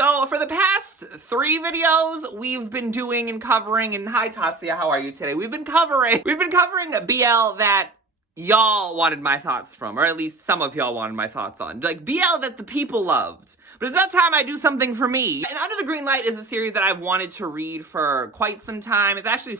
So for the past 3 videos, we've been doing and covering, and hi Tatsuya, how are you today? We've been covering BL that y'all wanted my thoughts from, or at least some of y'all wanted my thoughts on. Like, BL that the people loved. But it's about time I do something for me. And Under the Greenlight is a series that I've wanted to read for quite some time. It's actually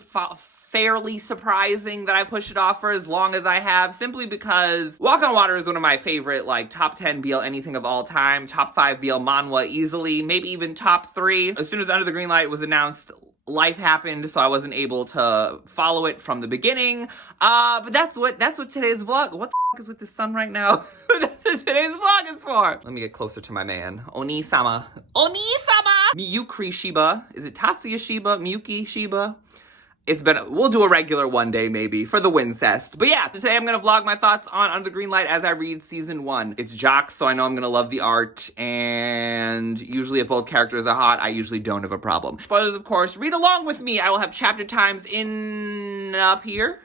fairly surprising that I pushed it off for as long as I have, simply because Walk on Water is one of my favorite, like, top 10 BL anything of all time, top 5 BL Manhwa easily, maybe even top 3. As soon as Under the Greenlight was announced, life happened, so I wasn't able to follow it from the beginning. But that's what today's vlog. What the f is with the sun right now? That's what today's vlog is for. Let me get closer to my man. Oni-sama. Oni-sama! Miyukri Shiba. Is it Tatsuya Shiba? Miyuki Shiba? We'll do a regular one day maybe for the Wincest. But yeah, today I'm gonna vlog my thoughts on Under the Greenlight as I read season 1. It's Jaxx, so I know I'm gonna love the art, and usually if both characters are hot, I usually don't have a problem. Spoilers, of course. Read along with me. I will have chapter times up here.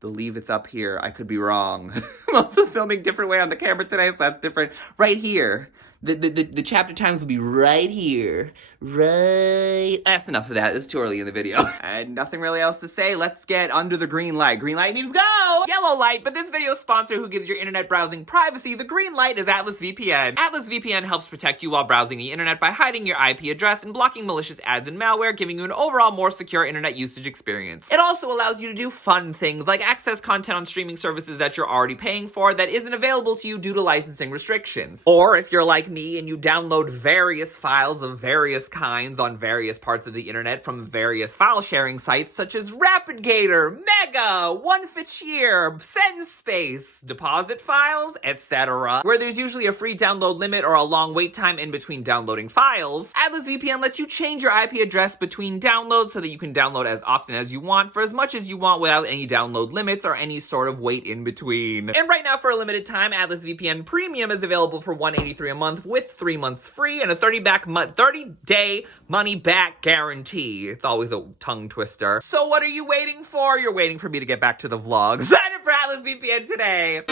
Believe it's up here. I could be wrong. I'm also filming different way on the camera today, so that's different. Right here. The chapter times will be right here. Right. That's enough of that. It's too early in the video. And nothing really else to say. Let's get Under the Green Light. Green light means go! Yellow light, but this video's sponsor who gives your internet browsing privacy, the green light, is Atlas VPN. Atlas VPN helps protect you while browsing the internet by hiding your IP address and blocking malicious ads and malware, giving you an overall more secure internet usage experience. It also allows you to do fun things like access content on streaming services that you're already paying for that isn't available to you due to licensing restrictions. Or if you're like me and you download various files of various kinds on various parts of the internet from various file sharing sites such as RapidGator, Mega, OneFichier, SendSpace, deposit files, etc., where there's usually a free download limit or a long wait time in between downloading files, Atlas VPN lets you change your IP address between downloads so that you can download as often as you want for as much as you want without any download limits or any sort of wait in between. And right now, for a limited time, Atlas VPN Premium is available for $183 a month with 3 months free and a 30-day money-back guarantee. It's always a tongue twister. So what are you waiting for? You're waiting for me to get back to the vlog. Sign up for Atlas VPN today.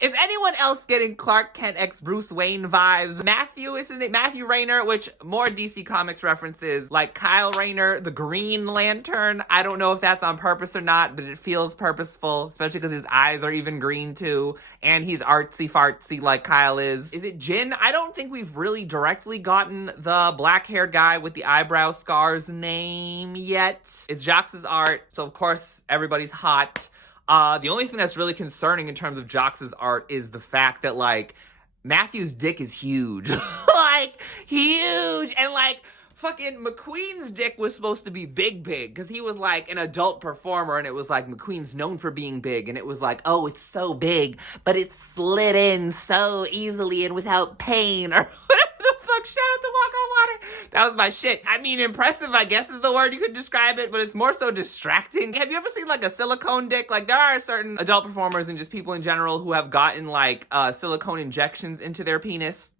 Is anyone else getting Clark Kent x Bruce Wayne vibes? Matthew, isn't it? Matthew Raynor, which more DC Comics references, like Kyle Raynor, the Green Lantern. I don't know if that's on purpose or not, but it feels purposeful, especially because his eyes are even green too, and he's artsy-fartsy like Kyle is. Is it Jin? I don't think we've really directly gotten the black-haired guy with the eyebrow scars name yet. It's Jaxx's art, so of course everybody's hot. The only thing that's really concerning in terms of Jaxx's art is the fact that, like, Matthew's dick is huge. Like, huge! And, like, fucking McQueen's dick was supposed to be big, because he was, like, an adult performer, and it was, like, McQueen's known for being big, and it was like, oh, it's so big, but it slid in so easily and without pain, or whatever the fuck. Shout out to Walk on Water. That was my shit. I mean, impressive, I guess is the word you could describe it, but it's more so distracting. Have you ever seen, like, a silicone dick? Like, there are certain adult performers and just people in general who have gotten, like, silicone injections into their penis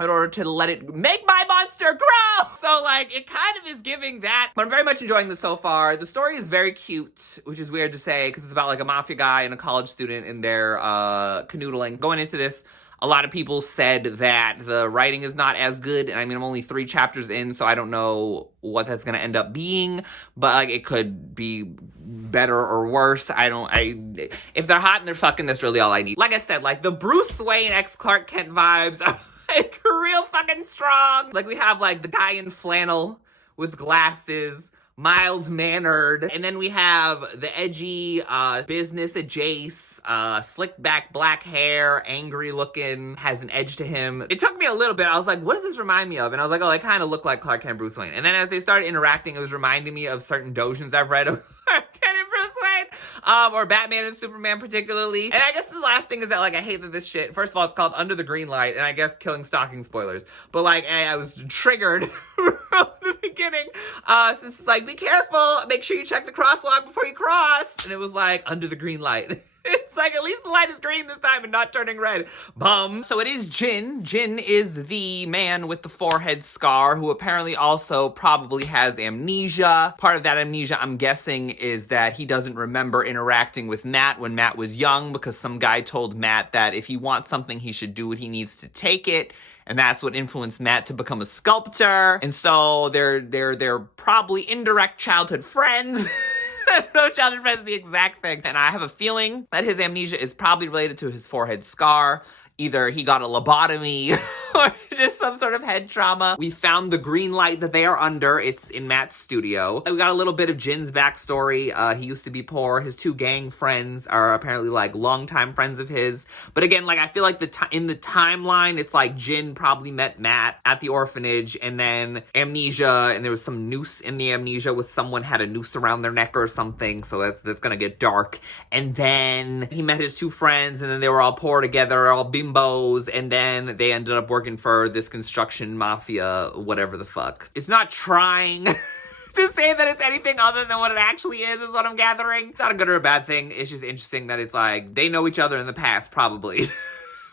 in order to let it make my monster grow. So, like, it kind of is giving that. But I'm very much enjoying this so far. The story is very cute, which is weird to say because it's about, like, a mafia guy and a college student and their canoodling. Going into this, a lot of people said that the writing is not as good, and I mean, I'm only 3 chapters in, so I don't know what that's gonna end up being, but, like, it could be better or worse. If they're hot and they're fucking, that's really all I need. Like I said, like, the Bruce Wayne x Clark Kent vibes are, like, real fucking strong. Like, we have, like, the guy in flannel with glasses, mild-mannered, and then we have the edgy, business Jace, slick back black hair, angry looking, has an edge to him. It took me a little bit. I was like, what does this remind me of? And I was like, oh, they kind of look like Clark Kent and Bruce Wayne. And then as they started interacting, it was reminding me of certain dojins I've read of Clark Kent and Bruce Wayne, or Batman and Superman particularly. And I guess the last thing is that, like, I hate that this shit, first of all, it's called Under the Greenlight, and I guess killing stocking spoilers. But, like, I was triggered from the beginning, since it's like, be careful, make sure you check the crosswalk before you cross. And it was like, Under the Green Light. It's like, at least the light is green this time and not turning red. Bum. So it is Jin. Jin is the man with the forehead scar who apparently also probably has amnesia. Part of that amnesia, I'm guessing, is that he doesn't remember interacting with Matt when Matt was young, because some guy told Matt that if he wants something, he should do it. He needs to take it. And that's what influenced Matt to become a sculptor. And so they're probably indirect childhood friends. No, childhood friends is the exact thing. And I have a feeling that his amnesia is probably related to his forehead scar. Either he got a lobotomy or just some sort of head trauma. We found the green light that they are under. It's in Matt's studio. We got a little bit of Jin's backstory. He used to be poor. His two gang friends are apparently like longtime friends of his. But again, like I feel like in the timeline, it's like Jin probably met Matt at the orphanage, and then amnesia, and there was some noose in the amnesia with someone had a noose around their neck or something. So that's gonna get dark. And then he met his two friends, and then they were all poor together, all bimbos, and then they ended up working for this construction mafia, whatever the fuck. It's not trying to say that it's anything other than what it actually is what I'm gathering. It's not a good or a bad thing. It's just interesting that it's like, they know each other in the past, probably.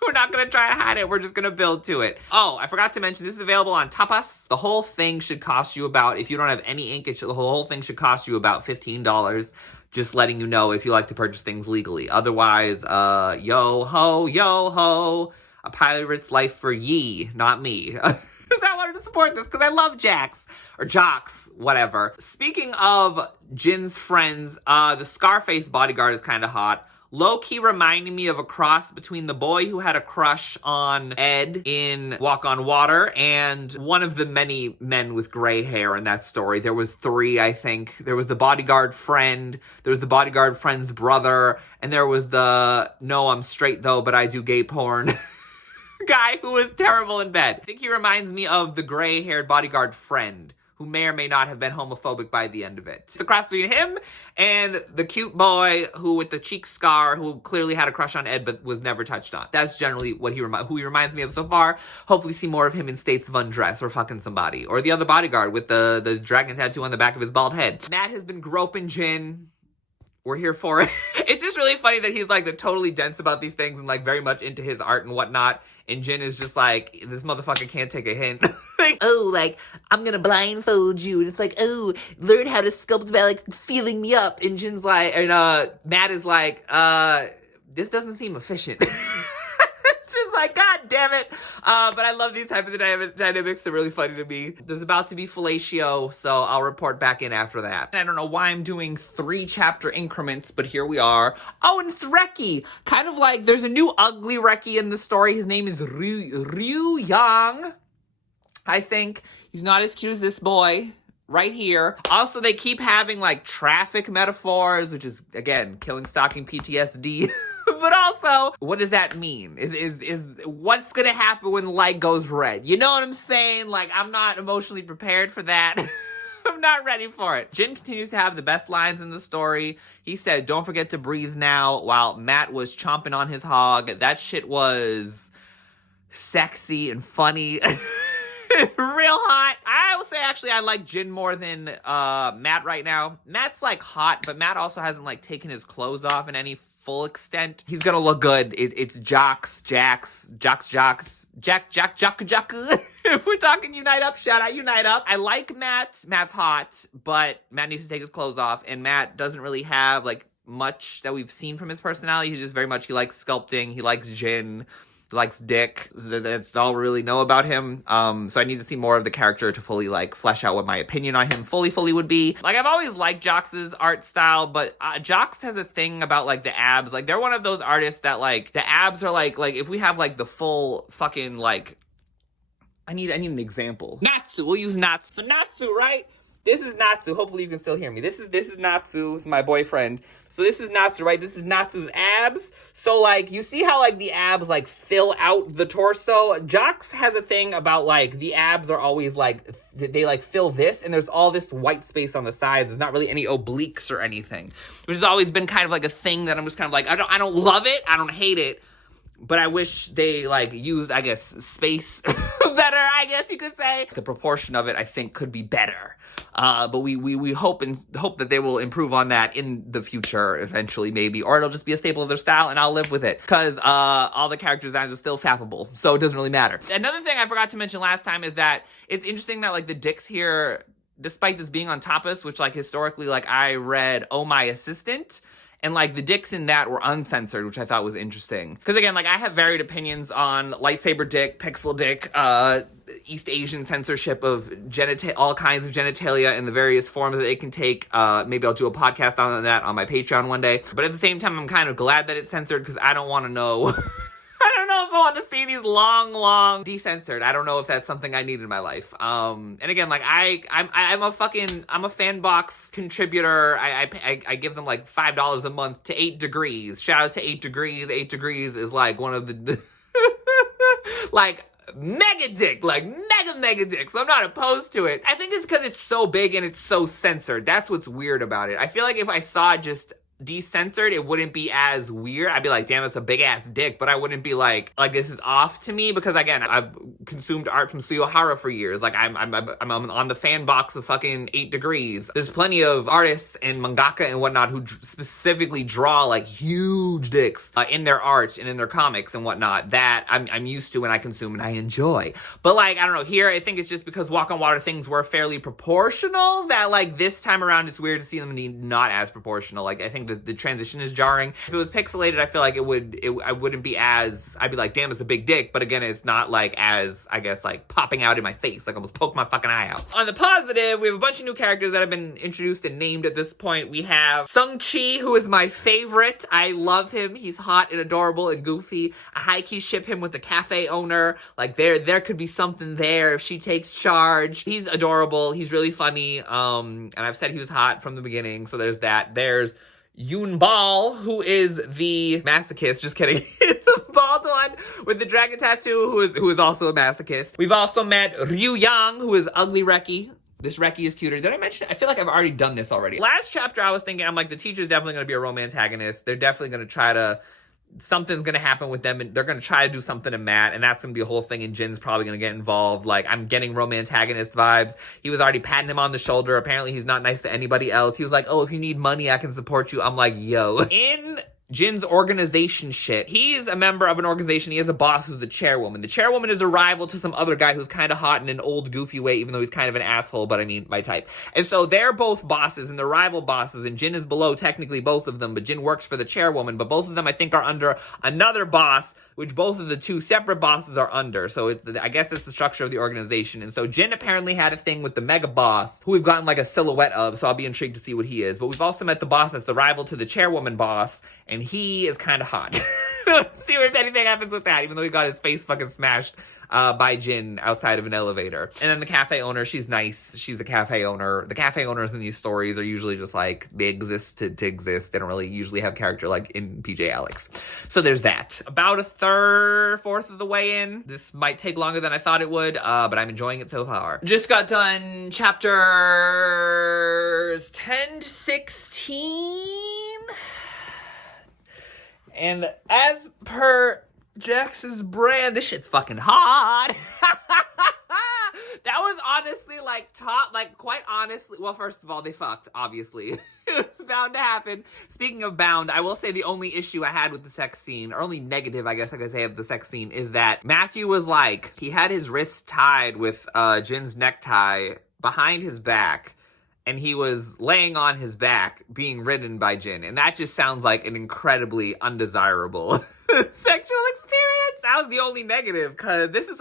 We're not gonna try to hide it. We're just gonna build to it. Oh, I forgot to mention, this is available on Tapas. The whole thing should cost you about, if you don't have any ink, the whole thing should cost you about $15. Just letting you know if you like to purchase things legally. Otherwise, yo ho, a pirate's life for ye, not me. Because I wanted to support this, because I love Jaxx. Or Jocks, whatever. Speaking of Jin's friends, the Scarface bodyguard is kind of hot. Low-key reminding me of a cross between the boy who had a crush on Ed in Walk on Water and one of the many men with gray hair in that story. There was three, I think. There was the bodyguard friend, there was the bodyguard friend's brother, and there was the, no, I'm straight though, but I do gay porn guy who was terrible in bed. I think he reminds me of the gray-haired bodyguard friend, who may or may not have been homophobic by the end of it. It's a cross between him and the cute boy who with the cheek scar, who clearly had a crush on Ed but was never touched on. That's generally what who he reminds me of so far. Hopefully see more of him in states of undress or fucking somebody. Or the other bodyguard with the dragon tattoo on the back of his bald head. Matt has been groping Jin. We're here for it. It's just really funny that he's like totally dense about these things and like very much into his art and whatnot. And Jin is just like, this motherfucker can't take a hint. Like, oh, like, I'm gonna blindfold you. And it's like, oh, learn how to sculpt by, like, feeling me up. And Jin's like, and Matt is like, this doesn't seem efficient. Jin's like, God damn it. But I love these types of dynamics. They're really funny to me. There's about to be fellatio, so I'll report back in after that. I don't know why I'm doing 3 chapter increments, but here we are. Oh, and it's Reki. Kind of like, there's a new ugly Reki in the story. His name is Ryu Yang, I think. He's not as cute as this boy right here. Also, they keep having, like, traffic metaphors, which is, again, killing stalking PTSD. But also, what does that mean? Is what's gonna happen when the light goes red? You know what I'm saying? Like, I'm not emotionally prepared for that. I'm not ready for it. Jin continues to have the best lines in the story. He said, don't forget to breathe now, while Matt was chomping on his hog. That shit was sexy and funny. Real hot. I will say, actually, I like Jin more than Matt right now. Matt's, like, hot, but Matt also hasn't, like, taken his clothes off in any full extent. He's gonna look good. It's Jax. Jack. If we're talking Unite Up, shout out Unite Up. I like Matt. Matt's hot, but Matt needs to take his clothes off, and Matt doesn't really have, like, much that we've seen from his personality. He's just very much, he likes sculpting, he likes Jin, likes dick. That's all we really know about him. So I need to see more of the character to fully, like, flesh out what my opinion on him fully would be. Like, I've always liked Jax's art style, but Jaxx has a thing about, like, the abs. Like, they're one of those artists that, like, the abs are, like, if we have, like, the full fucking, like, I need an example. Natsu, we'll use Natsu. So Natsu, right? This is Natsu. Hopefully you can still hear me. This is Natsu. It's my boyfriend. So this is Natsu, right? This is Natsu's abs. So, like, you see how, like, the abs, like, fill out the torso? Jaxx has a thing about, like, the abs are always, like, they, like, fill this, and there's all this white space on the sides. There's not really any obliques or anything, which has always been kind of, like, a thing that I'm just kind of like, I don't love it. I don't hate it. But I wish they, like, used, I guess, space better. I guess you could say. The proportion of it, I think, could be better. But we hope that they will improve on that in the future eventually, maybe, or it'll just be a staple of their style and I'll live with it, because all the character designs are still fappable, so it doesn't really matter. Another thing I forgot to mention last time is that it's interesting that like the dicks here, despite this being on Tapas, which like historically like I read Oh My Assistant, and like the dicks in that were uncensored, which I thought was interesting. Because again, like I have varied opinions on lightsaber dick, pixel dick, East Asian censorship of all kinds of genitalia in the various forms that it can take. Maybe I'll do a podcast on that on my Patreon one day. But at the same time, I'm kind of glad that it's censored, because I don't want to know. I don't know if I want to see these long decensored. I don't know if that's something I need in my life. And again, like I'm a fan box contributor. I give them like $5 a month to 8 Degrees. Shout out to 8 Degrees. 8 Degrees is like one of the like mega dick, like mega dick. So I'm not opposed to it. I think it's because it's so big and it's so censored. That's what's weird about it. I feel like if I saw it just decensored, it wouldn't be as weird. I'd be like, damn, it's a big ass dick, but I wouldn't be like this is off to me, because again, I've consumed art from Suyohara for years. Like I'm on the fan box of fucking 8 Degrees. There's plenty of artists and mangaka and whatnot who specifically draw like huge dicks in their art and in their comics and whatnot that I'm used to and I consume and I enjoy. But like, I don't know, here I think it's just because Walk on Water things were fairly proportional that like this time around it's weird to see them be not as proportional. Like I think the transition is jarring. If it was pixelated, I feel like I wouldn't be as, I'd be like, damn, it's a big dick, but again, it's not like as, I guess, like popping out in my face, like almost poke my fucking eye out. On the positive, we have a bunch of new characters that have been introduced and named at this point. We have Sung-Chi, who is my favorite. I love him. He's hot and adorable and goofy. I high-key ship him with the cafe owner. Like there could be something there if she takes charge. He's adorable. He's really funny. And I've said he was hot from the beginning, so there's that. There's Yoon Bal, who is the masochist. Just kidding. The bald one with the dragon tattoo, who is also a masochist. We've also met Ryu Yang, who is ugly Reki. This Reki is cuter. Did I mention it? I feel like I've already done this already. Last chapter, I was thinking, I'm like, the teacher's definitely going to be a romance antagonist. They're definitely going to try to, something's going to happen with them, and they're going to try to do something to Matt, and that's going to be a whole thing, and Jin's probably going to get involved. Like, I'm getting romantagonist vibes. He was already patting him on the shoulder. Apparently, he's not nice to anybody else. He was like, oh, if you need money, I can support you. I'm like, yo. In Jin's organization shit, he's a member of an organization. He has a boss who's the chairwoman. The chairwoman is a rival to some other guy who's kind of hot in an old goofy way, even though he's kind of an asshole, but I mean, my type. And so they're both bosses, and they're rival bosses, and Jin is below technically both of them, but Jin works for the chairwoman, but both of them I think are under another boss, which both of the two separate bosses are under. So I guess it's the structure of the organization. And so Jin apparently had a thing with the mega boss, who we've gotten like a silhouette of, so I'll be intrigued to see what he is. But we've also met the boss that's the rival to the chairwoman boss, and he is kind of hot. See if anything happens with that, even though he got his face fucking smashed by Jin outside of an elevator. And then the cafe owner, she's nice. She's a cafe owner. The cafe owners in these stories are usually just like, they exist to exist. They don't really usually have character like in PJ Alex. So there's that. About a fourth of the way in. This might take longer than I thought it would, but I'm enjoying it so far. Just got done chapters 10 to 16. And as per Jax's brand, this shit's fucking hot. That was honestly like quite honestly, well, first of all, they fucked, obviously. It's bound to happen. Speaking of bound, I will say the only issue I had with the sex scene, or only negative, I guess I could say, of the sex scene, is that Matthew was like, he had his wrists tied with Jin's necktie behind his back, and he was laying on his back being ridden by Jin, and that just sounds like an incredibly undesirable sexual experience. That was the only negative, because this was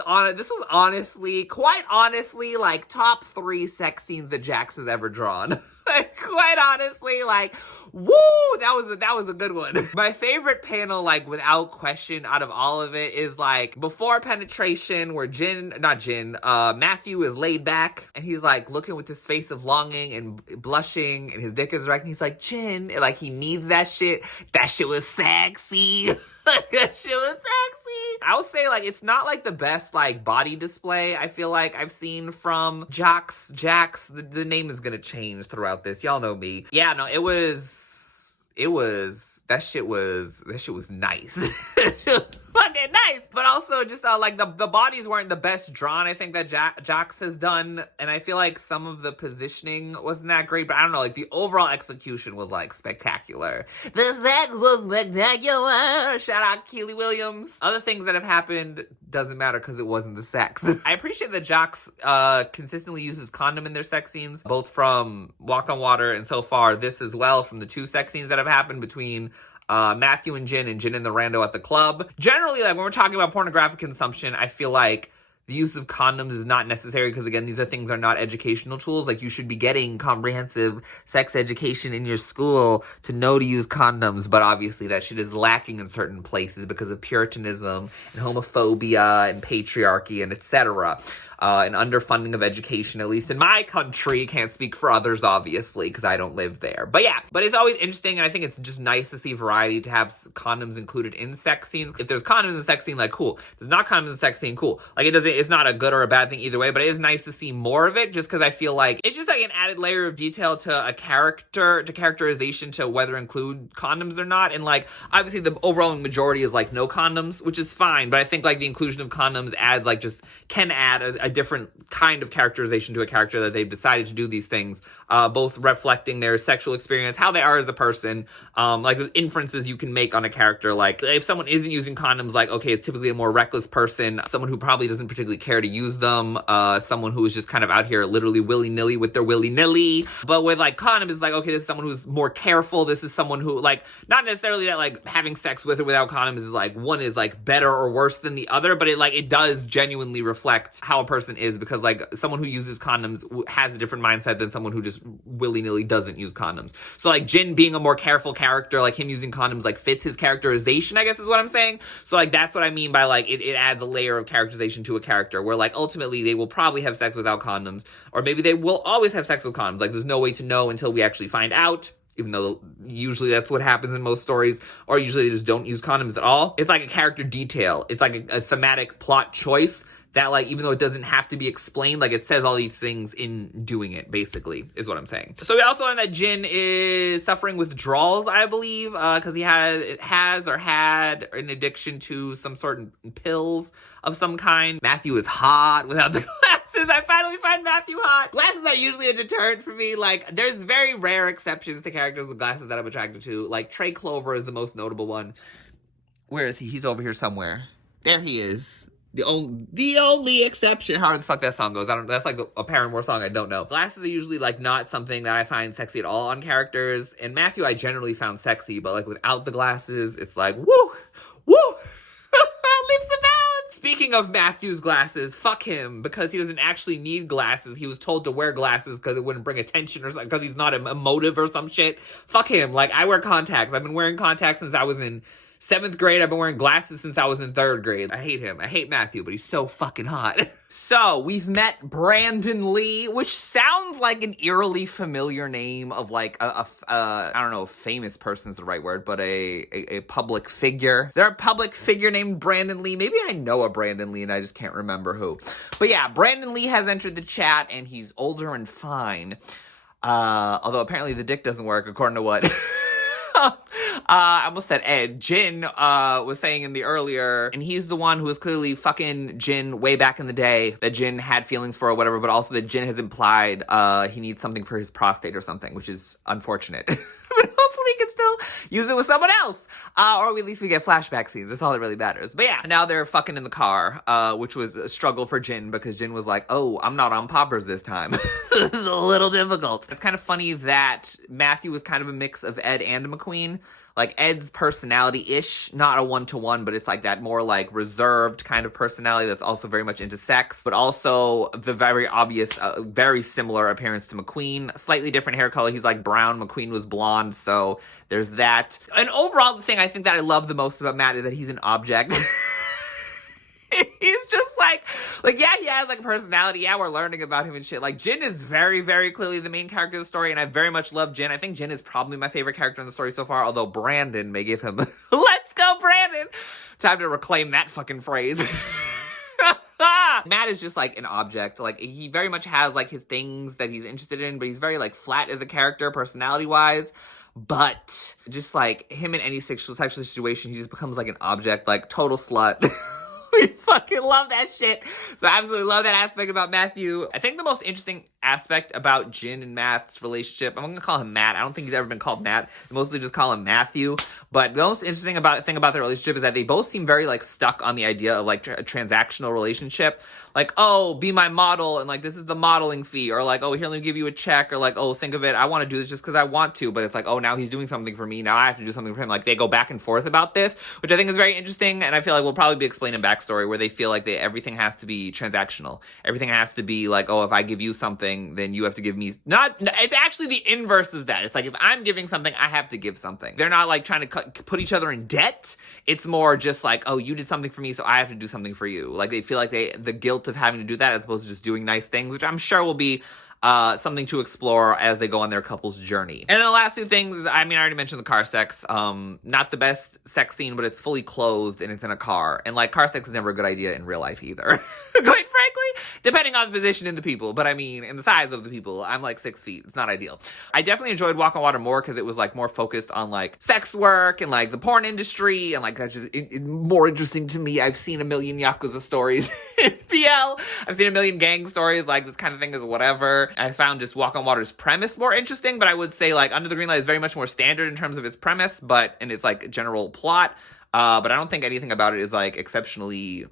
honestly, quite honestly, like top 3 sex scenes that Jaxx has ever drawn. Like, quite honestly, like, woo, that was a good one. My favorite panel, like, without question, out of all of it, is like before penetration, where Matthew is laid back, and he's like looking with his face of longing and blushing, and his dick is erect, and he's like, Jin, and, like, he needs that shit. That shit was sexy. That shit was sexy. I would say, like, it's not, like, the best, like, body display I feel like I've seen from Jaxx. The name is gonna change throughout this. Y'all know me. Yeah, no, that shit was nice. Fucking nice. But also just like the bodies weren't the best drawn, I think, that Jaxx has done, and I feel like some of the positioning wasn't that great, but I don't know, like the overall execution was like spectacular. The sex was spectacular. Shout out Keely Williams. Other things that have happened doesn't matter because it wasn't the sex. I appreciate that Jaxx consistently uses condom in their sex scenes, both from Walk on Water and so far this as well, from the 2 sex scenes that have happened between Matthew and Jin and the rando at the club. Generally, like when we're talking about pornographic consumption, I feel like the use of condoms is not necessary because, again, these are not educational tools. Like, you should be getting comprehensive sex education in your school to know to use condoms, but obviously that shit is lacking in certain places because of puritanism and homophobia and patriarchy and etc. And underfunding of education, at least in my country. Can't speak for others, obviously, because I don't live there. But yeah, but it's always interesting, and I think it's just nice to see variety, to have condoms included in sex scenes. If there's condoms in the sex scene, like, cool. If there's not condoms in the sex scene, cool. Like, it's not a good or a bad thing either way, but it is nice to see more of it, just because I feel like it's just like an added layer of detail to a character, to characterization, to whether include condoms or not. And like, obviously the overwhelming majority is like no condoms, which is fine, but I think like the inclusion of condoms adds like can add a different kind of characterization to a character that they've decided to do these things, both reflecting their sexual experience, how they are as a person, like the inferences you can make on a character. Like, if someone isn't using condoms, like, okay, it's typically a more reckless person, someone who probably doesn't particularly care to use them, someone who is just kind of out here literally willy-nilly with their willy-nilly. But with, like, condoms, it's like, okay, this is someone who's more careful, this is someone who, like, not necessarily that, like, having sex with or without condoms is, like, one is, like, better or worse than the other, but it does genuinely reflect how a person is, because, like, someone who uses condoms has a different mindset than someone who just willy-nilly doesn't use condoms. So, like, Jin being a more careful character, like, him using condoms, like, fits his characterization, I guess is what I'm saying. So, like, that's what I mean by, like, it adds a layer of characterization to a character, where, like, ultimately they will probably have sex without condoms, or maybe they will always have sex with condoms. Like, there's no way to know until we actually find out, even though usually that's what happens in most stories, or usually they just don't use condoms at all. It's like a character detail. It's like a thematic plot choice that, like, even though it doesn't have to be explained, like, it says all these things in doing it, basically, is what I'm saying. So we also learned that Jin is suffering withdrawals, I believe, because he has had an addiction to some sort of pills of some kind. Matthew is hot without the glasses. I finally find Matthew hot. Glasses are usually a deterrent for me. Like, there's very rare exceptions to characters with glasses that I'm attracted to. Like, Trey Clover is the most notable one. Where is he? He's over here somewhere. There he is. The only exception. However the fuck that song goes. That's like a Paramore song I don't know. Glasses are usually like not something that I find sexy at all on characters. And Matthew I generally found sexy, but like without the glasses, it's like, woo! Leaps and bounds! Speaking of Matthew's glasses, fuck him, because he doesn't actually need glasses. He was told to wear glasses because it wouldn't bring attention or something, because he's not emotive or some shit. Fuck him. Like, I wear contacts. I've been wearing contacts since I was in 7th grade. I've been wearing glasses since I was in 3rd grade. I hate him. I hate Matthew, but he's so fucking hot. So, we've met Brandon Lee, which sounds like an eerily familiar name of, like, I don't know if famous person is the right word, but a public figure. Is there a public figure named Brandon Lee? Maybe I know a Brandon Lee and I just can't remember who. But yeah, Brandon Lee has entered the chat, and he's older and fine. Although apparently the dick doesn't work, according to what... I almost said Ed. Jin was saying in the earlier, and he's the one who was clearly fucking Jin way back in the day, that Jin had feelings for or whatever, but also that Jin has implied he needs something for his prostate or something, which is unfortunate. But hopefully he can still use it with someone else. Or at least we get flashback scenes. That's all that really matters. But yeah, now they're fucking in the car, which was a struggle for Jin, because Jin was like, oh, I'm not on poppers this time. So this is a little difficult. It's kind of funny that Matthew was kind of a mix of Ed and McQueen. Like, Ed's personality-ish, not a one-to-one, but it's like that more, like, reserved kind of personality that's also very much into sex, but also the very obvious, very similar appearance to McQueen. Slightly different hair color. He's, like, brown. McQueen was blonde, so there's that. And overall, the thing I think that I love the most about Matt is that he's an object. He's just like, yeah, he has, like, a personality. Yeah, we're learning about him and shit. Like, Jin is very, very clearly the main character of the story, and I very much love Jin. I think Jin is probably my favorite character in the story so far, although Brandon may give him, let's go, Brandon! Time to reclaim that fucking phrase. Matt is just, like, an object. Like, he very much has, like, his things that he's interested in, but he's very, like, flat as a character, personality-wise. But just, like, him in any sexual situation, he just becomes, like, an object, like, total slut. We fucking love that shit. So I absolutely love that aspect about Matthew. I think the most interesting aspect about Jin and Matt's relationship, I'm gonna call him Matt. I don't think he's ever been called Matt. I mostly just call him Matthew. But the most interesting thing about their relationship is that they both seem very like stuck on the idea of like a transactional relationship. Like, oh, be my model, and like, this is the modeling fee, or like, oh, here, let me give you a check, or like, oh, think of it, I want to do this just because I want to, but it's like, oh, now he's doing something for me, now I have to do something for him. Like, they go back and forth about this, which I think is very interesting, and I feel like we'll probably be explaining backstory where they feel like everything has to be transactional. Everything has to be like, oh, if I give you something, then you have to give me, it's actually the inverse of that. It's like, if I'm giving something, I have to give something. They're not like trying to put each other in debt. It's more just like, oh, you did something for me, so I have to do something for you. Like, they feel like the guilt of having to do that as opposed to just doing nice things, which I'm sure will be something to explore as they go on their couple's journey. And then the last two things is, I mean, I already mentioned the car sex. Not the best sex scene, but it's fully clothed and it's in a car. And like, car sex is never a good idea in real life either. Quite frankly, depending on the position and the people. But I mean, and the size of the people, I'm like 6 feet. It's not ideal. I definitely enjoyed Walk on Water more because it was like more focused on like sex work and like the porn industry. And like, that's just more interesting to me. I've seen a million Yakuza stories in BL. I've seen a million gang stories. Like, this kind of thing is whatever. I found just Walk on Water's premise more interesting, but I would say like Under the Greenlight is very much more standard in terms of its premise, and its like general plot. But I don't think anything about it is like exceptionally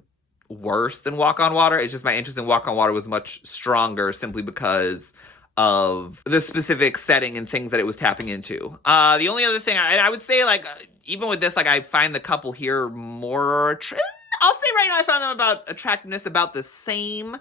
worse than Walk on Water. It's just my interest in Walk on Water was much stronger simply because of the specific setting and things that it was tapping into. The only other thing I would say, like, even with this, like, I find the couple here more, I'll say right now I found them about attractiveness about the same,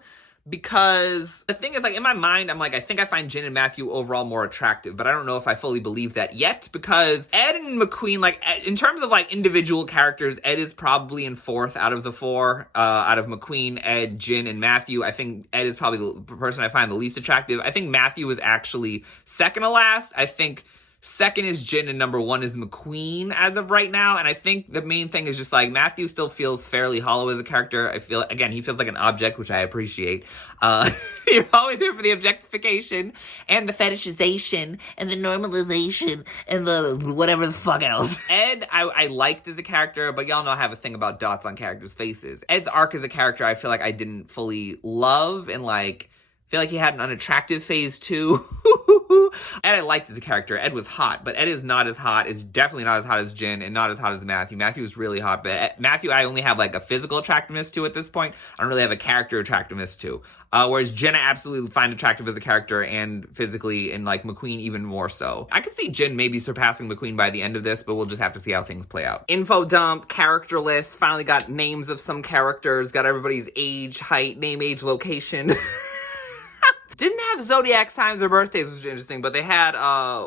because the thing is, like, in my mind, I'm like, I think I find Jin and Matthew overall more attractive, but I don't know if I fully believe that yet, because Ed and McQueen, like, in terms of, like, individual characters, Ed is probably in fourth out of the four, out of McQueen, Ed, Jin, and Matthew. I think Ed is probably the person I find the least attractive. I think Matthew is actually second to last. I think second is Jin and number one is McQueen as of right now. And I think the main thing is just like Matthew still feels fairly hollow as a character. I feel, again, he feels like an object, which I appreciate. You're always here for the objectification and the fetishization and the normalization and the whatever the fuck else. Ed, I liked as a character, but y'all know I have a thing about dots on characters' faces. Ed's arc as a character, I feel like I didn't fully love, and like, feel like he had an unattractive phase too. Ed I liked as a character. Ed was hot, but Ed is not as hot. Is definitely not as hot as Jin, and not as hot as Matthew. Matthew is really hot, but Matthew I only have like a physical attractiveness to at this point. I don't really have a character attractiveness to. Whereas Jin I absolutely find attractive as a character and physically, and like McQueen even more so. I could see Jin maybe surpassing McQueen by the end of this, but we'll just have to see how things play out. Info dump, character list, finally got names of some characters, got everybody's age, height, name, age, location. Didn't have zodiac signs or birthdays, which is interesting, but they had,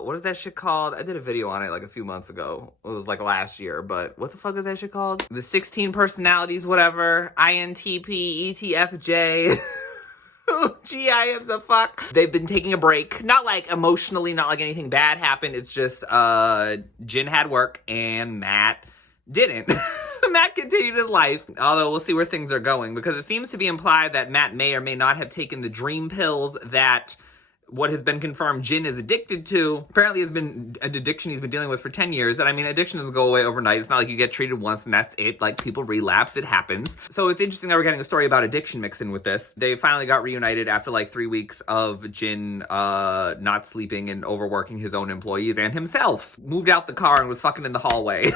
what is that shit called? I did a video on it like a few months ago. It was like last year, but what the fuck is that shit called? The 16 personalities, whatever. INTP, ETFJ. GIFs a fuck. They've been taking a break. Not like emotionally, not like anything bad happened. It's just, Jin had work and Matt didn't. Matt continued his life, although we'll see where things are going, because it seems to be implied that Matt may or may not have taken the dream pills that what has been confirmed Jin is addicted to. Apparently has been an addiction he's been dealing with for 10 years. And I mean, addiction doesn't go away overnight. It's not like you get treated once and that's it. Like, people relapse, it happens. So it's interesting that we're getting a story about addiction mixed in with this. They finally got reunited after like 3 weeks of Jin not sleeping and overworking his own employees and himself. Moved out the car and was fucking in the hallway.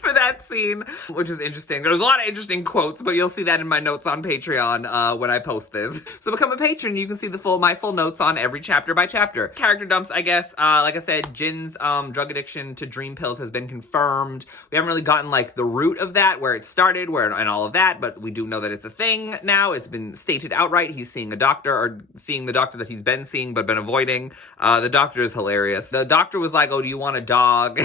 For that scene, which is interesting. There's a lot of interesting quotes, but you'll see that in my notes on Patreon when I post this. So become a patron, you can see my full notes on every chapter by chapter. Character dumps, I guess. Like I said, Jin's drug addiction to dream pills has been confirmed. We haven't really gotten like the root of that, where it started, and all of that, but we do know that it's a thing now. It's been stated outright. He's seeing a doctor, or seeing the doctor that he's been seeing but been avoiding. The doctor is hilarious. The doctor was like, oh, do you want a dog?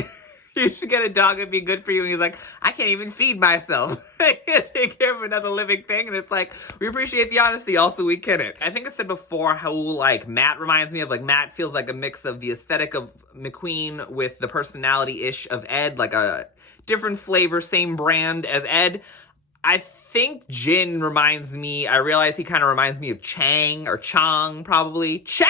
You should get a dog, it'd be good for you. And he's like, I can't even feed myself. I can't take care of another living thing. And it's like, we appreciate the honesty, also we couldn't. I think I said before how, like, Matt reminds me of, like, Matt feels like a mix of the aesthetic of McQueen with the personality-ish of Ed, like a different flavor, same brand as Ed. I think Jin reminds me, I realize he kind of reminds me of Chang, or Chong, probably. Chang!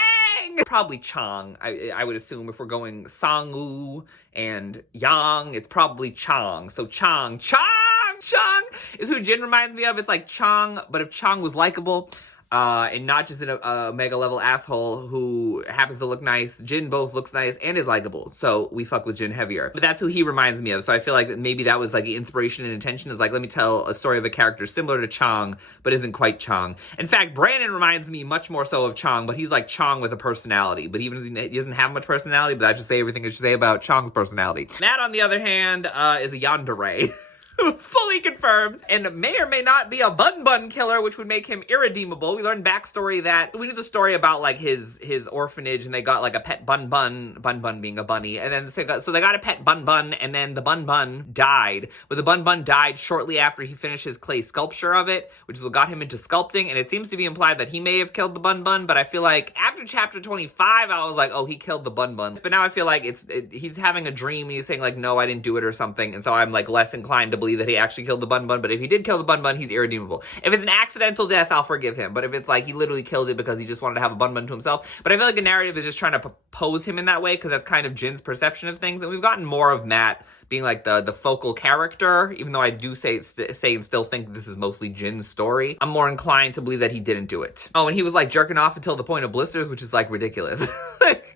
Probably Chong, I would assume, if we're going Sang-woo and Yang, it's probably Chong. So Chong, Chong is who Jin reminds me of. It's like Chong, but if Chong was likable, and not just a mega level asshole who happens to look nice. Jin both looks nice and is likable, so we fuck with Jin heavier. But that's who he reminds me of, so I feel like maybe that was like the inspiration and intention, is like, let me tell a story of a character similar to Chong, but isn't quite Chong. In fact, Brandon reminds me much more so of Chong, but he's like Chong with a personality. But even he doesn't have much personality, but I should say everything I should say about Chong's personality. Matt, on the other hand, is a yandere. Fully confirmed, and may or may not be a bun killer, which would make him irredeemable. We learned backstory that we knew the story about like his orphanage, and they got like a pet bun being a bunny, and then they got a pet bun, and then the bun died. But the bun died shortly after he finished his clay sculpture of it, which is what got him into sculpting. And it seems to be implied that he may have killed the bun, but I feel like after chapter 25, I was like, oh, he killed the bun. But now I feel like he's having a dream, and he's saying like, no, I didn't do it or something, and so I'm like less inclined to believe that he actually killed the bun, but if he did kill the bun, he's irredeemable. If it's an accidental death, I'll forgive him, but if it's like he literally killed it because he just wanted to have a bun to himself, but I feel like the narrative is just trying to pose him in that way, because that's kind of Jin's perception of things, and we've gotten more of Matt being like the focal character, even though I do say and still think this is mostly Jin's story. I'm more inclined to believe that he didn't do it. Oh, and he was like jerking off until the point of blisters, which is like ridiculous.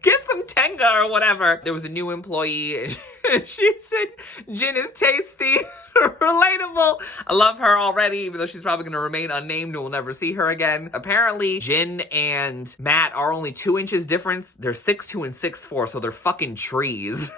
Get some Tenga or whatever. There was a new employee, and she said Jin is tasty. Relatable. I love her already, even though she's probably going to remain unnamed and we'll never see her again. Apparently, Jin and Matt are only 2 inches difference. They're 6'2" and 6'4", so they're fucking trees.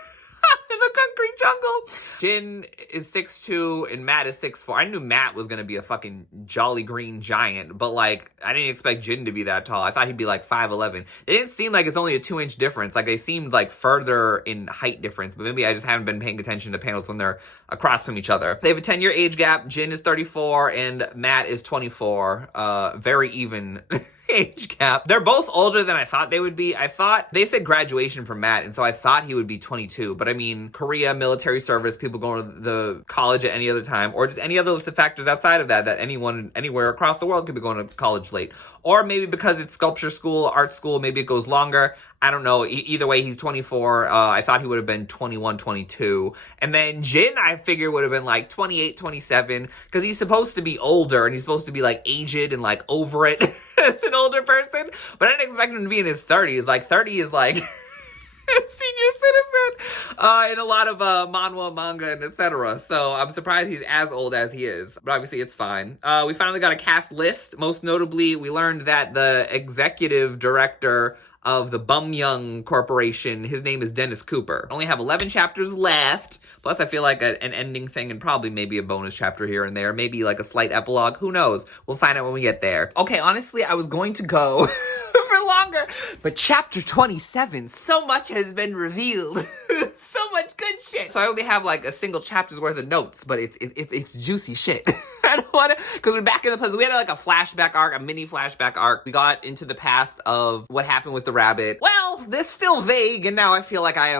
In the concrete jungle. Jin is 6'2" and Matt is 6'4". I knew Matt was gonna be a fucking jolly green giant, but like, I didn't expect Jin to be that tall. I thought he'd be like 5'11". It didn't seem like it's only a 2-inch difference. Like, they seemed like further in height difference, but maybe I just haven't been paying attention to panels when they're across from each other. They have a 10-year age gap. Jin is 34 and Matt is 24. Very even age gap. They're both older than I thought they would be. I thought they said graduation for Matt, and so I thought he would be 22, but I mean, Korea, military service, people going to the college at any other time, or just any other list of factors outside of that anyone anywhere across the world could be going to college late. Or maybe because it's sculpture school, art school, maybe it goes longer. I don't know. Either way, he's 24. I thought he would have been 21, 22. And then Jin, I figure, would have been like 28, 27, because he's supposed to be older, and he's supposed to be like aged and like over it as an older person. But I didn't expect him to be in his 30s. Like, 30 is like senior citizen in a lot of manhwa, manga, and etc. So I'm surprised he's as old as he is, but obviously it's fine. We finally got a cast list. Most notably, we learned that the executive director of the Bumyoung Corporation, his name is Dennis Cooper. Only have 11 chapters left. Plus, I feel like an ending thing and probably maybe a bonus chapter here and there. Maybe like a slight epilogue. Who knows? We'll find out when we get there. Okay, honestly, I was going to go for longer, but chapter 27, so much has been revealed. So much good shit. So I only have like a single chapter's worth of notes, but it's juicy shit. I don't want to, because we're back in the place. We had like a flashback arc, a mini flashback arc. We got into the past of what happened with the rabbit. Well, this still vague, and now I feel like I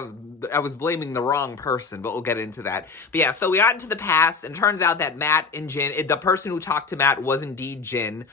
was blaming the wrong person, but we'll get into that. But yeah, so we got into the past, and it turns out that Matt and Jin, the person who talked to Matt was indeed Jin.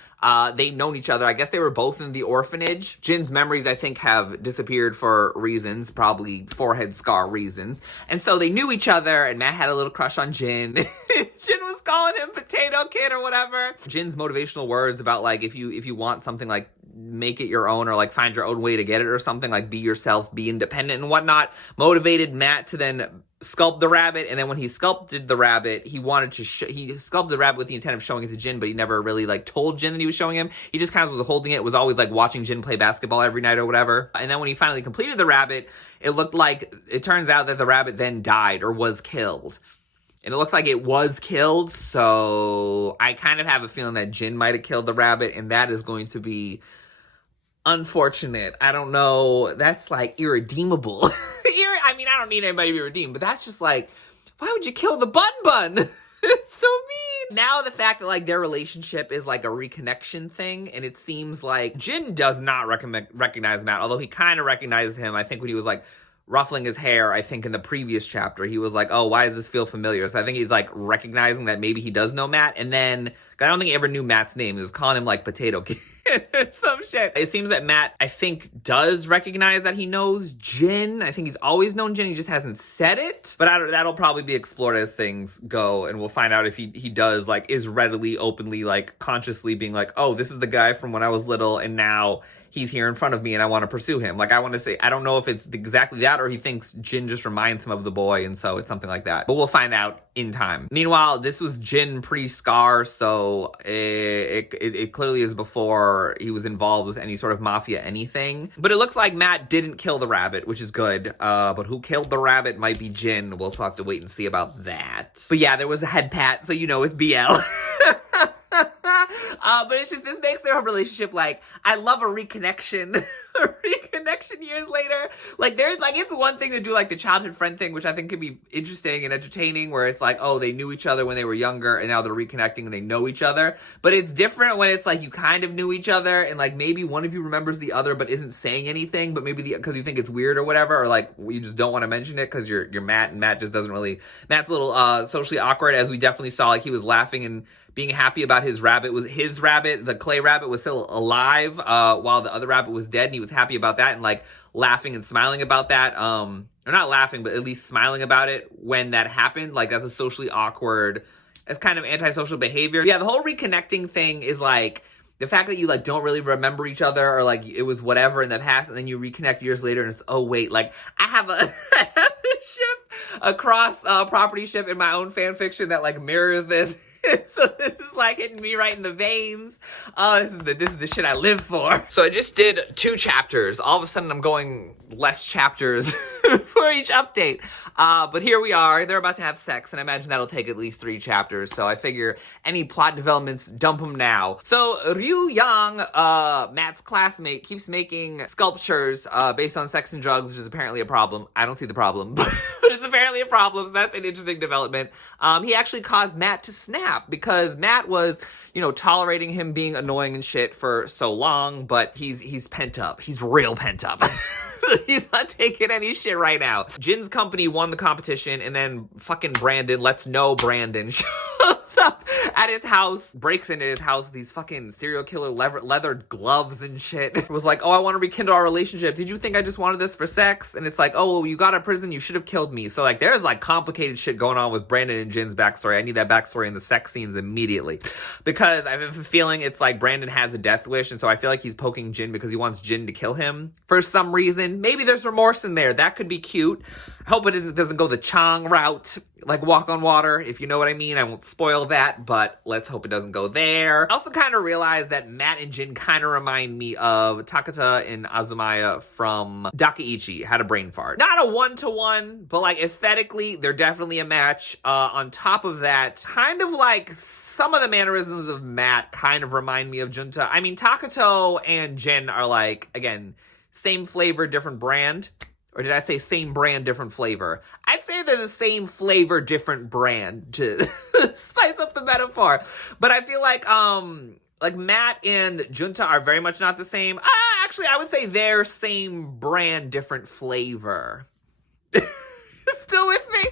They'd known each other. I guess they were both in the orphanage. Jin's memories, I think, have disappeared for reasons, probably forehead scar reasons. And so they knew each other, and Matt had a little crush on Jin. Jin was calling him Potato Kid or whatever. Jin's motivational words about, like, if you want something, like, make it your own, or like find your own way to get it or something, like be yourself, be independent and whatnot, motivated Matt to then sculpt the rabbit. And then when he sculpted the rabbit, he wanted to he sculpted the rabbit with the intent of showing it to Jin, but he never really like told Jin that he was showing him. He just kind of was holding it, was always like watching Jin play basketball every night or whatever. And then when he finally completed the rabbit, it looked like, it turns out that the rabbit then died or was killed. And it looks like it was killed, so I kind of have a feeling that Jin might have killed the rabbit, and that is going to be unfortunate. I don't know. That's like irredeemable. I mean, I don't need anybody to be redeemed, but that's just like, why would you kill the bun? It's so mean. Now the fact that like their relationship is like a reconnection thing, and it seems like Jin does not recognize Matt, although he kind of recognized him. I think when he was like ruffling his hair, I think in the previous chapter, he was like, oh, why does this feel familiar? So I think he's like recognizing that maybe he does know Matt. And then, I don't think he ever knew Matt's name. He was calling him like Potato Kid. Some shit. It seems that Matt, I think, does recognize that he knows Jin. I think he's always known Jin, he just hasn't said it. But that'll probably be explored as things go, and we'll find out if he does, like, is readily, openly, like, consciously being like, oh, this is the guy from when I was little, and now he's here in front of me and I want to pursue him. Like, I want to say, I don't know if it's exactly that or he thinks Jin just reminds him of the boy, and so it's something like that. But we'll find out in time. Meanwhile, this was Jin pre-Scar, so it clearly is before he was involved with any sort of mafia anything. But it looks like Matt didn't kill the rabbit, which is good. But who killed the rabbit might be Jin. We'll still have to wait and see about that. But yeah, there was a head pat, so you know it's BL. But it's just, this makes their relationship, like, I love a reconnection. A reconnection years later. Like, there's, like, it's one thing to do, like, the childhood friend thing, which I think could be interesting and entertaining, where it's like, oh, they knew each other when they were younger, and now they're reconnecting and they know each other. But it's different when it's, like, you kind of knew each other, and, like, maybe one of you remembers the other but isn't saying anything, but maybe because you think it's weird or whatever, or, like, you just don't want to mention it because you're Matt, and Matt just doesn't really, Matt's a little socially awkward, as we definitely saw. Like, he was laughing and being happy about his rabbit. The clay rabbit was still alive, while the other rabbit was dead, and he was happy about that, and, like, laughing and smiling about that, or not laughing, but at least smiling about it when that happened. Like, that's a socially awkward, it's kind of antisocial behavior. Yeah, the whole reconnecting thing is, like, the fact that you, like, don't really remember each other, or, like, it was whatever in the past, and then you reconnect years later, and it's, oh, wait, like, I have a ship, a cross property ship in my own fan fiction that, like, mirrors this. So this is, like, hitting me right in the veins. Oh, this is the shit I live for. So I just did 2 chapters. All of a sudden I'm going less chapters for each update. But here we are. They're about to have sex, and I imagine that'll take at least 3 chapters. So I figure any plot developments, dump them now. So Ryu Yang, Matt's classmate, keeps making sculptures based on sex and drugs, which is apparently a problem. I don't see the problem, but it's apparently a problem, so that's an interesting development. He actually caused Matt to snap, because Matt was, you know, tolerating him being annoying and shit for so long, but he's pent up. He's real pent up. He's not taking any shit right now. Jin's company won the competition, and then fucking Brandon shows up at his house, breaks into his house with these fucking serial killer leather gloves and shit. It was like, oh, I want to rekindle our relationship. Did you think I just wanted this for sex? And it's like, oh, well, you got out of prison, you should have killed me. So, like, there's, like, complicated shit going on with Brandon and Jin's backstory. I need that backstory in the sex scenes immediately, because I have a feeling it's like Brandon has a death wish, and so I feel like he's poking Jin because he wants Jin to kill him for some reason. Maybe there's remorse in there. That could be cute. I hope it doesn't go the Chang route, like Walk on Water, if you know what I mean. I won't spoil that, but let's hope it doesn't go there. I also kind of realized that Matt and Jin kind of remind me of Takata and Azumaya from Dakaichi, Had a Brain Fart. Not a one-to-one, but, like, aesthetically, they're definitely a match. On top of that, kind of like some of the mannerisms of Matt kind of remind me of Junta. I mean, Takato and Jin are, like, again, same flavor, different brand. Or did I say same brand, different flavor? I'd say they're the same flavor, different brand, to spice up the metaphor. But I feel like Matt and Junta are very much not the same. Actually, I would say they're same brand, different flavor. Still with me?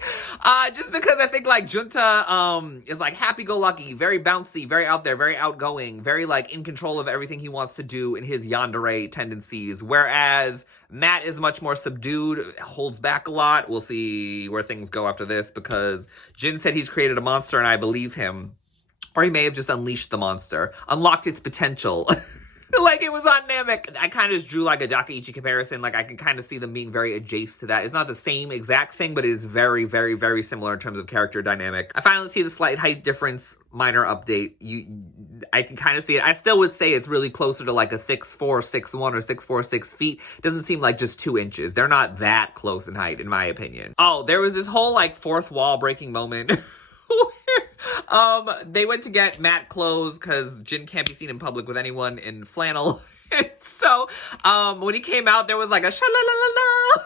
Just because I think, like, Junta is, like, happy-go-lucky, very bouncy, very out there, very outgoing, very, like, in control of everything he wants to do in his yandere tendencies, whereas Matt is much more subdued, holds back a lot. We'll see where things go after this, because Jin said he's created a monster, and I believe him. Or he may have just unleashed the monster, unlocked its potential. Like it was on Namek. I kind of just drew, like, a Dakaichi comparison. Like, I can kind of see them being very adjacent to that. It's not the same exact thing, but it is very, very, very similar in terms of character dynamic. I finally see the slight height difference, minor update. I can kind of see it. I still would say it's really closer to, like, a 6'4", 6'1", or 6'4", 6 feet. Doesn't seem like just 2 inches. They're not that close in height, in my opinion. Oh, there was this whole, like, fourth wall breaking moment. They went to get Matt clothes because Jin can't be seen in public with anyone in flannel. So, when he came out, there was like a sha-la-la-la-la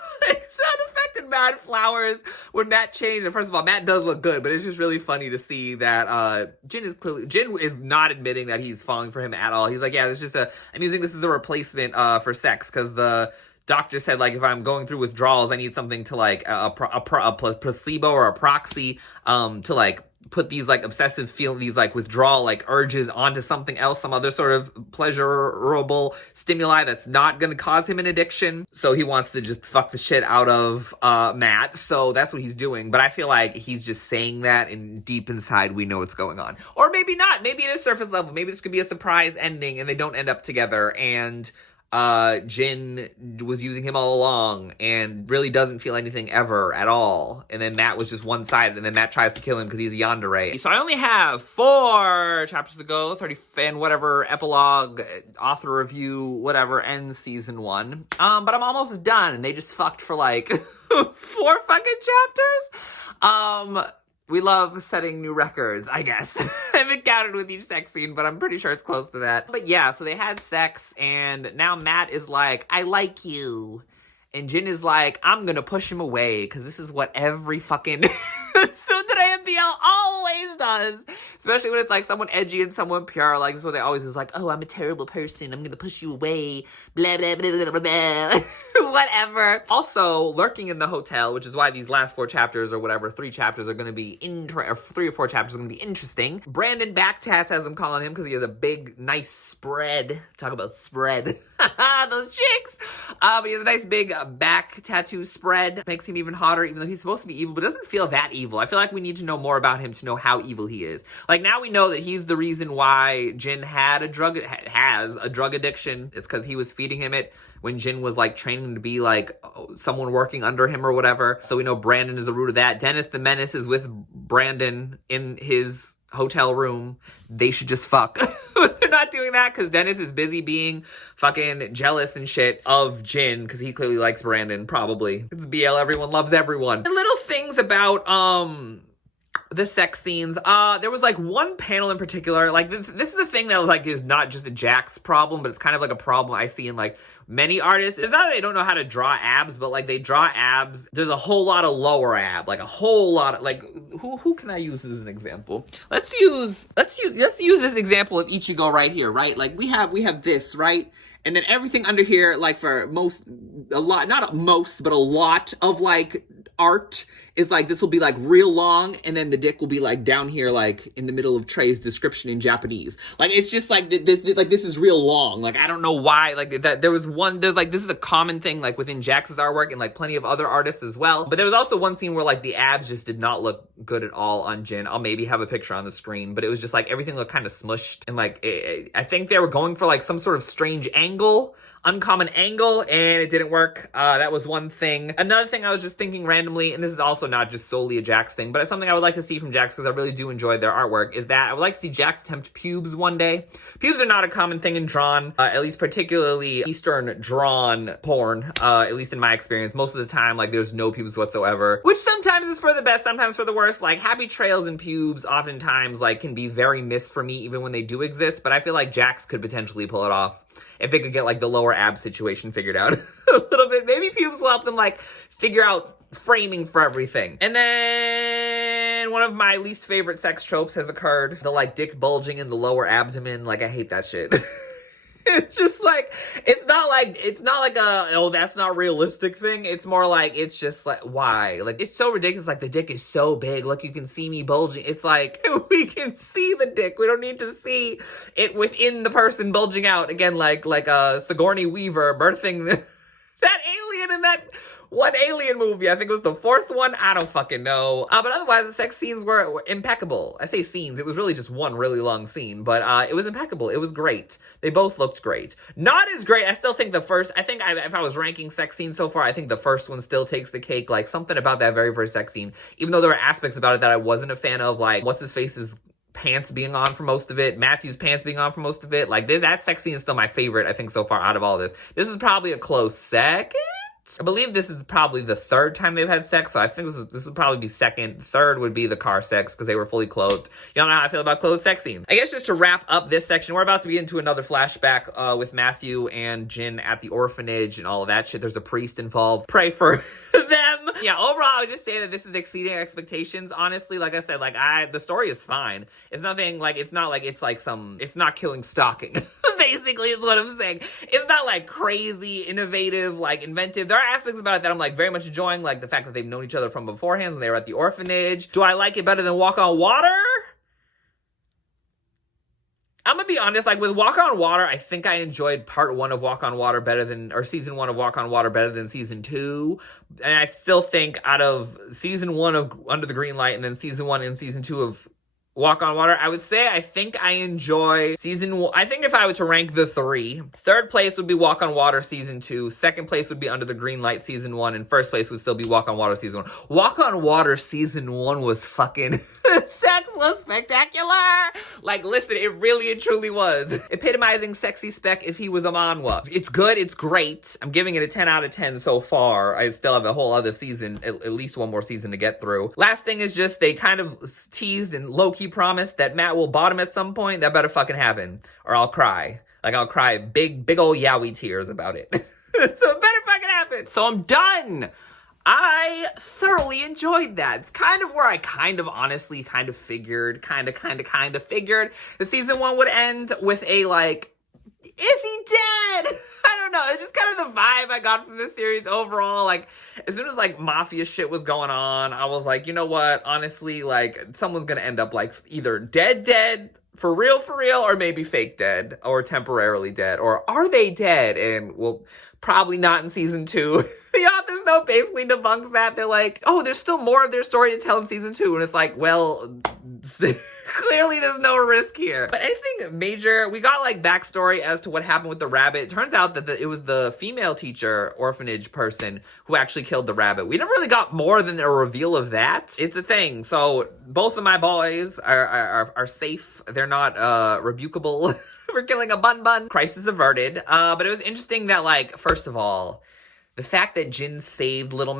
sound effect and mad flowers when Matt changed. And first of all, Matt does look good, but it's just really funny to see that, Jin is not admitting that he's falling for him at all. He's like, yeah, it's just I'm using this as a replacement, for sex, because the doctor said, like, if I'm going through withdrawals, I need something to, like, a placebo or a proxy, to, like, put these, like, obsessive these, like, withdrawal, like, urges onto something else, some other sort of pleasurable stimuli that's not gonna cause him an addiction. So he wants to just fuck the shit out of, Matt. So that's what he's doing. But I feel like he's just saying that, and deep inside we know what's going on. Or maybe not. Maybe it is surface level. Maybe this could be a surprise ending and they don't end up together, and Jin was using him all along and really doesn't feel anything ever at all. And then Matt was just one-sided, and then Matt tries to kill him because he's a yandere. So I only have 4 chapters to go, 30 and whatever, epilogue, author review, whatever, ends season 1. But I'm almost done, and they just fucked for like 4 fucking chapters. We love setting new records, I guess. I haven't counted with each sex scene, but I'm pretty sure it's close to that. But yeah, so they had sex, and now Matt is like, I like you. And Jin is like, I'm gonna push him away, because this is what every fucking tsundere and BL always does. Especially when it's like someone edgy and someone pure. Like, this is what they always do, is like, oh, I'm a terrible person, I'm gonna push you away, blah, blah, blah, blah, blah, blah. Whatever. Also, lurking in the hotel, which is why these last 4 chapters or whatever, 3 chapters are gonna be, or 3 or 4 chapters are gonna be interesting. Brandon Backtats, as I'm calling him, because he has a big, nice spread. Talk about spread. Those chicks! But he has a nice big back tattoo spread. Makes him even hotter, even though he's supposed to be evil, but doesn't feel that evil. I feel like we need to know more about him to know how evil he is. Like, now we know that he's the reason why Jin has a drug addiction. It's because he was feeding him it when Jin was, like, training to be, like, someone working under him or whatever. So we know Brandon is the root of that. Dennis the Menace is with Brandon in his hotel room. They should just fuck. They're not doing that because Dennis is busy being fucking jealous and shit of Jin, because he clearly likes Brandon, probably. It's BL, everyone loves everyone. The little things about, the sex scenes. There was, like, one panel in particular, like, this is a thing that, like, is not just a Jaxx problem, but it's kind of like a problem I see in, like, many artists. It's not that they don't know how to draw abs, but, like, they draw abs. There's a whole lot of lower ab, like, a whole lot of, like, who can I use as an example? Let's use this example of Ichigo right here, right? Like, we have this, right? And then everything under here, like, for a lot of, like, art is, like, this will be, like, real long, and then the dick will be, like, down here, like, in the middle of Trey's description in Japanese. Like, it's just, like, this is real long. Like, I don't know why, like, that there's, like, this is a common thing, like, within Jax's artwork and, like, plenty of other artists as well. But there was also one scene where, like, the abs just did not look good at all on Jin. I'll maybe have a picture on the screen, but it was just, like, everything looked kind of smushed, and, like, I think they were going for, like, some sort of strange uncommon angle, and it didn't work. That was one thing. Another thing I was just thinking randomly, and this is also not just solely a Jaxx thing, but it's something I would like to see from Jaxx, because I really do enjoy their artwork, is that I would like to see Jaxx attempt pubes one day. Pubes are not a common thing in drawn, at least particularly Eastern drawn porn, at least in my experience. Most of the time, like, there's no pubes whatsoever, which sometimes is for the best, sometimes for the worst. Like, happy trails and pubes oftentimes, like, can be very missed for me, even when they do exist, but I feel like Jaxx could potentially pull it off if they could get, like, the lower ab situation figured out a little bit. Maybe pubes will help them, like, figure out framing for everything. And then one of my least favorite sex tropes has occurred. The, like, dick bulging in the lower abdomen. Like, I hate that shit. It's just like, it's not like a, oh, that's not realistic thing. It's more like, it's just like, why? Like, it's so ridiculous. Like, the dick is so big. Look, you can see me bulging. It's like, we can see the dick. We don't need to see it within the person bulging out. Again, like Sigourney Weaver birthing that alien in that one Alien movie. I think it was the 4th one. I don't fucking know. But otherwise, the sex scenes were impeccable. I say scenes. It was really just one really long scene. But it was impeccable. It was great. They both looked great. Not as great. I still think the first... if I was ranking sex scenes so far, I think the first one still takes the cake. Like, something about that very first sex scene. Even though there were aspects about it that I wasn't a fan of. Like, what's-his-face's pants being on for most of it. Matthew's pants being on for most of it. Like, that sex scene is still my favorite, I think, so far out of all this. This is probably a close second. I believe this is probably the 3rd time they've had sex, so I think this would probably be second. Third would be the car sex, because they were fully clothed. Y'all know how I feel about clothed sex scenes. I guess just to wrap up this section, we're about to be into another flashback with Matthew and Jin at the orphanage and all of that shit. There's a priest involved. Pray for them. Yeah, overall, I would just say that this is exceeding expectations. Honestly, like I said, the story is fine. It's nothing, like, it's not like it's not killing stalking. basically is what I'm saying. It's not like crazy, innovative, like inventive. There are aspects about it that I'm like very much enjoying, like the fact that they've known each other from beforehand when they were at the orphanage. Do I like it better than Walk on Water? I'm gonna be honest, like with Walk on Water, I think I enjoyed part 1 of Walk on Water better than, or season 1 of Walk on Water better than season 2. And I still think out of season 1 of Under the Greenlight and then season 1 and season 2 of Walk on Water, I would say I think I enjoy season 1. I think if I were to rank the 3, third place would be Walk on Water season 2, second place would be Under the Greenlight season 1, and first place would still be Walk on Water season 1. Walk on Water season 1 was fucking sexless spectacular. Like, listen, it really and truly was. Epitomizing sexy spec if he was a manhwa. It's good, it's great. I'm giving it a 10 out of 10 so far. I still have a whole other season, at least one more season to get through. Last thing is just they kind of teased and low-key promised that Matt will bottom at some point. That better fucking happen, or I'll cry. Like, I'll cry big old yaoi tears about it. So it better fucking happen. So I'm done. I thoroughly enjoyed that. It's kind of where I honestly figured the season 1 would end with a, like, is he dead? I don't know. It's just kind of the vibe I got from this series overall. Like, as soon as, like, mafia shit was going on, I was like, you know what? Honestly, like, someone's gonna end up, like, either dead, for real, or maybe fake dead, or temporarily dead, or are they dead? And, well, probably not in season 2. The author's note basically debunks that. They're like, oh, there's still more of their story to tell in season 2. And it's like, well, clearly there's no risk here. But anything major, we got like backstory as to what happened with the rabbit. It turns out that it was the female teacher, orphanage person, who actually killed the rabbit. We never really got more than a reveal of that. It's a thing. So both of my boys are safe. They're not rebukable for killing a bun. Crisis averted. But it was interesting that, like, first of all, the fact that Jin saved little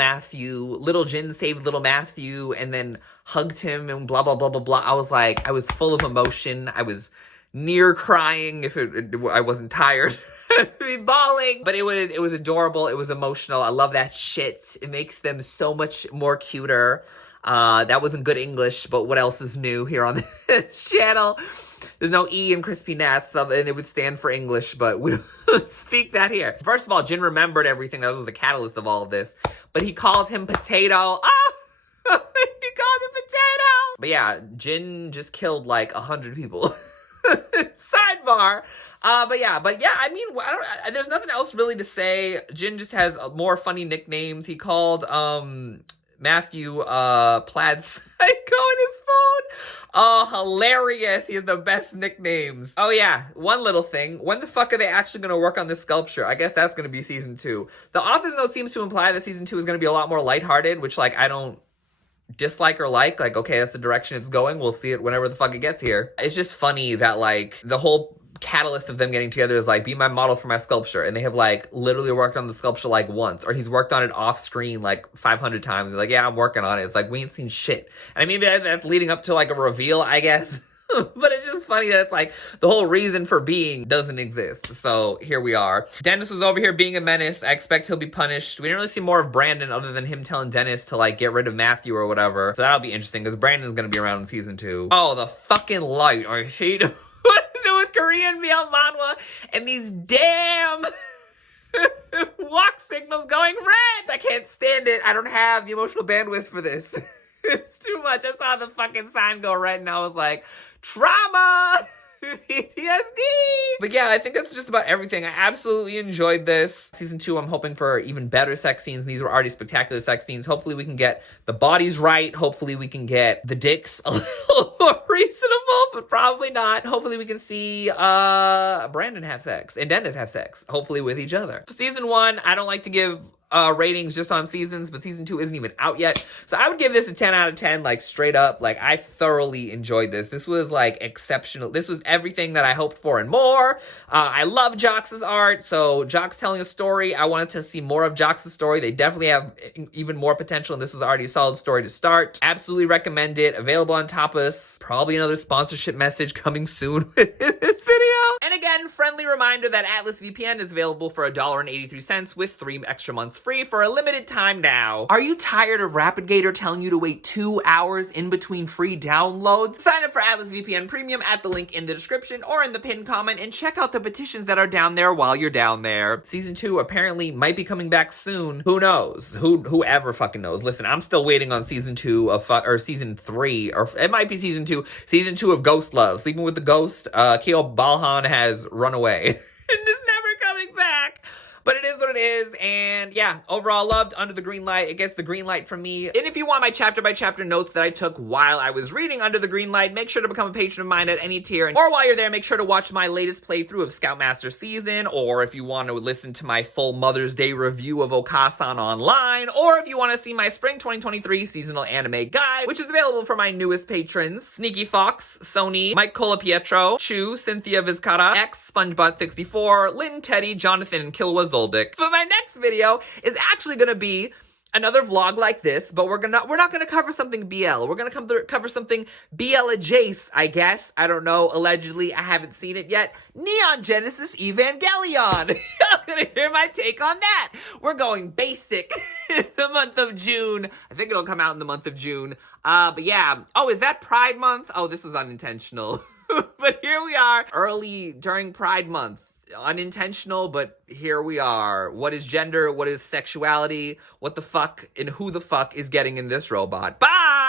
Jin saved little Matthew and then hugged him and blah, blah, blah, blah, blah. I was like, I was full of emotion. I was near crying if I wasn't tired. Bawling. But it was adorable. It was emotional. I love that shit. It makes them so much more cuter. That wasn't good English, but what else is new here on this channel? There's no E in Crispy Nats, and it would stand for English, but we don't speak that here. First of all, Jin remembered everything. That was the catalyst of all of this. But he called him Potato. Ah! He called him Potato! But yeah, Jin just killed like 100 people. Sidebar. But yeah, I mean, there's nothing else really to say. Jin just has more funny nicknames. He called, Matthew, Plaid Psycho in his phone. Oh, hilarious. He has the best nicknames. Oh yeah, one little thing. When the fuck are they actually going to work on this sculpture? I guess that's going to be season 2. The author's note seems to imply that season 2 is going to be a lot more lighthearted, which, like, I don't dislike or like, okay, that's the direction it's going. We'll see it whenever the fuck it gets here. It's just funny that, like, the whole catalyst of them getting together is like, be my model for my sculpture, and they have like literally worked on the sculpture like once, or he's worked on it off screen like 500 times. They're like, yeah, I'm working on it. It's like, we ain't seen shit. And I mean, that's leading up to like a reveal, I guess. But it's just funny that it's like the whole reason for being doesn't exist. So here we are. Dennis was over here being a menace. I expect he'll be punished. We didn't really see more of Brandon other than him telling Dennis to like get rid of Matthew or whatever. So that'll be interesting because Brandon's gonna be around in season 2. Oh, the fucking light. I hate it. What is it with Korean BL Manhwa and these damn walk signals going red? I can't stand it. I don't have the emotional bandwidth for this. It's too much. I saw the fucking sign go red and I was like, trauma! PTSD! But yeah, I think that's just about everything. I absolutely enjoyed this. Season 2, I'm hoping for even better sex scenes. These were already spectacular sex scenes. Hopefully we can get the bodies right. Hopefully we can get the dicks a little more reasonable, but probably not. Hopefully we can see Brandon have sex and Dennis have sex. Hopefully with each other. Season 1, I don't like to give ratings just on seasons, but season 2 isn't even out yet. So I would give this a 10 out of 10, like straight up. Like, I thoroughly enjoyed this. This was like exceptional. This was everything that I hoped for and more. I love Jaxx's art. So Jaxx telling a story. I wanted to see more of Jaxx's story. They definitely have even more potential, and this was already a solid story to start. Absolutely recommend it. Available on Tapas. Probably another sponsorship message coming soon with this video. And again, friendly reminder that Atlas VPN is available for $1.83 with 3 extra months free for a limited time now. Are you tired of RapidGator telling you to wait 2 hours in between free downloads? Sign up for Atlas VPN Premium at the link in the description or in the pinned comment and check out the petitions that are down there while you're down there. Season 2 apparently might be coming back soon. Who knows? Whoever fucking knows. Listen, I'm still waiting on season 2 of, or season 3, or it might be season 2. Season 2 of Ghost Love. Sleeping with the Ghost. Keo Balhan has run away. And is never coming back. But it is what it is, and yeah, overall loved Under the Greenlight. It gets the green light from me. And if you want my chapter-by-chapter notes that I took while I was reading Under the Greenlight, make sure to become a patron of mine at any tier. Or while you're there, make sure to watch my latest playthrough of Scoutmaster Season, or if you want to listen to my full Mother's Day review of Okasan online, or if you want to see my Spring 2023 seasonal anime guide, which is available for my newest patrons, Sneaky Fox, Sony, Mike Colapietro, Chu, Cynthia Vizcarra, X, SpongeBot64, Lynn, Teddy, Jonathan, and Kilwa Zoldyck. But my next video is actually gonna be another vlog like this, but we're not gonna cover something BL. We're gonna cover something BL adjacent, I guess. I don't know. Allegedly, I haven't seen it yet. Neon Genesis Evangelion. You're gonna hear my take on that. We're going basic in the month of June. I think it'll come out in the month of June. But yeah. Oh, is that Pride Month? Oh, this was unintentional. But here we are, early during Pride Month. Unintentional, but here we are. What is gender? What is sexuality? What the fuck and who the fuck is getting in this robot? Bye!